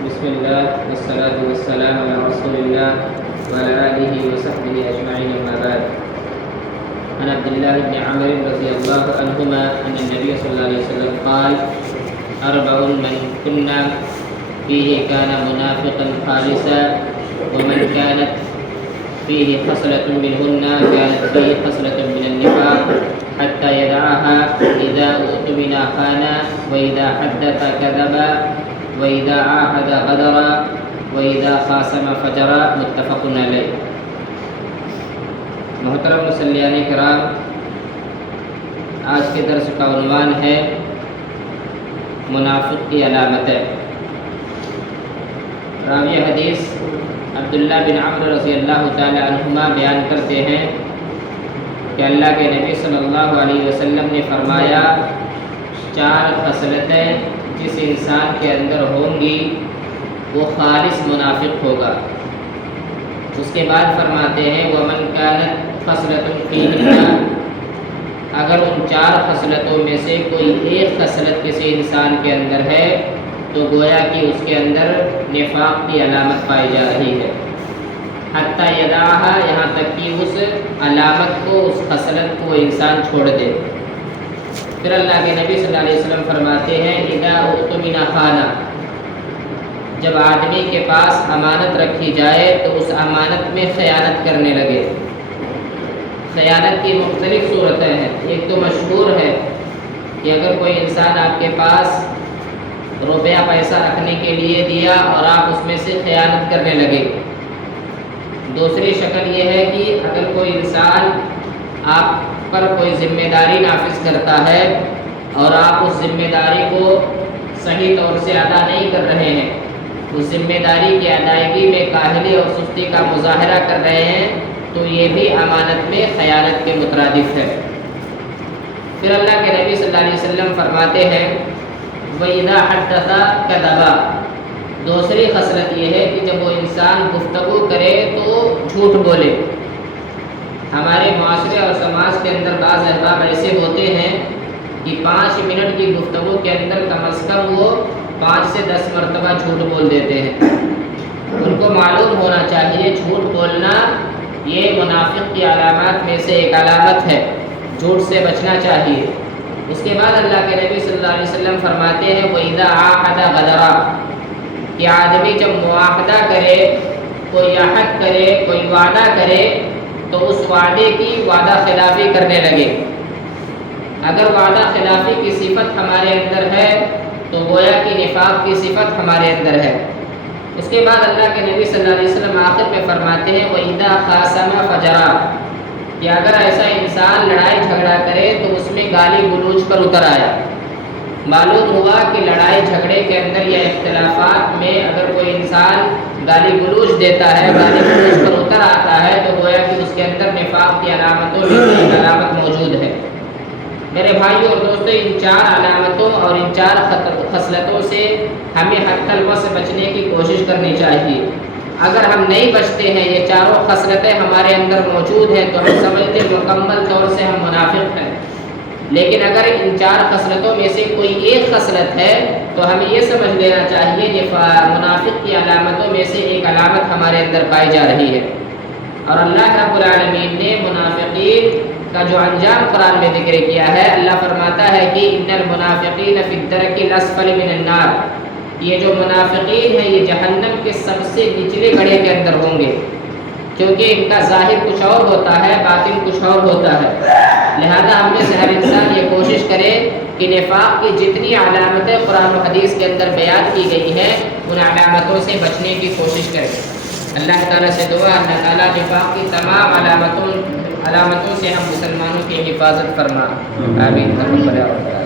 بسم الله والصلاة والسلام على رسول الله وعلى آله وصحبه أجمعين أما بعد. عن عبد الله بن عمرو رضي الله عنهما أن النبي صلى الله عليه وسلم قال: أربع من كنا فيه كان منافقا خالصا ومن كانت فيه خصلة منهن كانت فيه خصلة من النفاق حتى يدعها إذا اؤتمن خان وإذا حدث كذب وإذا عاهد غدر وإذا خاصم فجر. متفق علیہ. محترم مصلیان کرام، آج کے درس کا عنوان ہے منافق کی علامتیں. راوی حدیث عبداللہ بن عمرو رضی اللہ تعالی عنہما بیان کرتے ہیں کہ اللہ کے نبی صلی اللہ علیہ وسلم نے فرمایا، 4 خصلتیں جس انسان کے اندر ہوں گی وہ خالص منافق ہوگا. اس کے بعد فرماتے ہیں وَمَنْ كَانَتْ خَصْلَةٌ فِيهِنَّ، اگر ان 4 خصلتوں میں سے کوئی ایک خصلت کسی انسان کے اندر ہے تو گویا کہ اس کے اندر نفاق کی علامت پائی جا رہی ہے. حتیٰ یدعھا، یہاں تک کہ اس علامت کو، اس خصلت کو انسان چھوڑ دے. پھر اللہ کے نبی صلی اللہ علیہ وسلم فرماتے ہیں اذا اؤتمن خان، جب آدمی کے پاس امانت رکھی جائے تو اس امانت میں خیانت کرنے لگے. خیانت کی مختلف صورتیں ہیں. ایک تو مشہور ہے کہ اگر کوئی انسان آپ کے پاس روپیہ پیسہ رکھنے کے لیے دیا اور آپ اس میں سے خیانت کرنے لگے. دوسری شکل یہ ہے کہ اگر کوئی انسان آپ پر کوئی ذمہ داری نافذ کرتا ہے اور آپ اس ذمہ داری کو صحیح طور سے ادا نہیں کر رہے ہیں، اس ذمہ داری کی ادائیگی میں کاہلی اور سستی کا مظاہرہ کر رہے ہیں، تو یہ بھی امانت میں خیانت کے مترادف ہے. پھر اللہ کے نبی صلی اللہ علیہ وسلم فرماتے ہیں وَإِذَا حَدَّثَ كَذَبَ، دوسری خصلت یہ ہے کہ جب وہ انسان گفتگو کرے تو جھوٹ بولے. ہمارے معاشرے اور سماج کے اندر بعض احباب ایسے ہوتے ہیں کہ 5 منٹ کی گفتگو کے اندر کم از کم وہ 5 سے 10 مرتبہ جھوٹ بول دیتے ہیں. ان کو معلوم ہونا چاہیے جھوٹ بولنا یہ منافق کی علامات میں سے ایک علامت ہے. جھوٹ سے بچنا چاہیے. اس کے بعد اللہ کے نبی صلی اللہ علیہ وسلم فرماتے ہیں وَإِذَا عَاهَدَ غَدَرَ، کہ آدمی جب معاہدہ کرے، کوئی عہد کرے، کوئی وعدہ کرے تو اس وعدے کی وعدہ خلافی کرنے لگے. اگر وعدہ خلافی کی صفت ہمارے اندر ہے تو گویا کہ نفاق کی صفت ہمارے اندر ہے. اس کے بعد اللہ کے نبی صلی اللہ علیہ وسلم آخر میں فرماتے ہیں وَإِذَا خَاصَمَ فَجَرَ، کہ اگر ایسا انسان لڑائی جھگڑا کرے تو اس میں گالی گلوچ پر اتر آیا. معلوم ہوا کہ لڑائی جھگڑے کے اندر یا اختلافات میں اگر کوئی انسان گالی گلوچ دیتا ہے، گالی گلوچ پر اتر آتا ہے، تو گویا کہ اس کے اندر نفاق کی علامتوں میں سے ایک علامت موجود ہے. میرے بھائیوں اور دوستوں، ان 4 علامتوں اور ان 4 خصلتوں سے ہمیں حق الوس سے بچنے کی کوشش کرنی چاہیے. اگر ہم نہیں بچتے ہیں، یہ 4 خصلتیں ہمارے اندر موجود ہیں، تو ہم سمجھتے ہیں مکمل طور سے ہم منافق ہیں. لیکن اگر ان 4 خصلتوں میں سے کوئی ایک خصلت ہے تو ہمیں یہ سمجھ لینا چاہیے کہ منافق کی علامتوں میں سے ایک علامت ہمارے اندر پائی جا رہی ہے. اور اللہ رب العالمین نے منافقین کا جو انجام قرآن میں ذکر کیا ہے، اللہ فرماتا ہے کہ ان المنافقین فی الدرک الاسفل من النار، یہ جو منافقین ہیں یہ جہنم کے سب سے نچلے گڑھے کے اندر ہوں گے، کیونکہ ان کا ظاہر کچھ اور ہوتا ہے، باطن کچھ اور ہوتا ہے. لہذا ہم میں سے ہر انسان یہ کوشش کرے کہ نفاق کی جتنی علامتیں قرآن و حدیث کے اندر بیان کی گئی ہیں ان علامتوں سے بچنے کی کوشش کرے. اللہ تعالیٰ سے دعا اللہ تعالیٰ نفاق کی تمام علامتوں سے ہم مسلمانوں کی حفاظت فرما. آمین.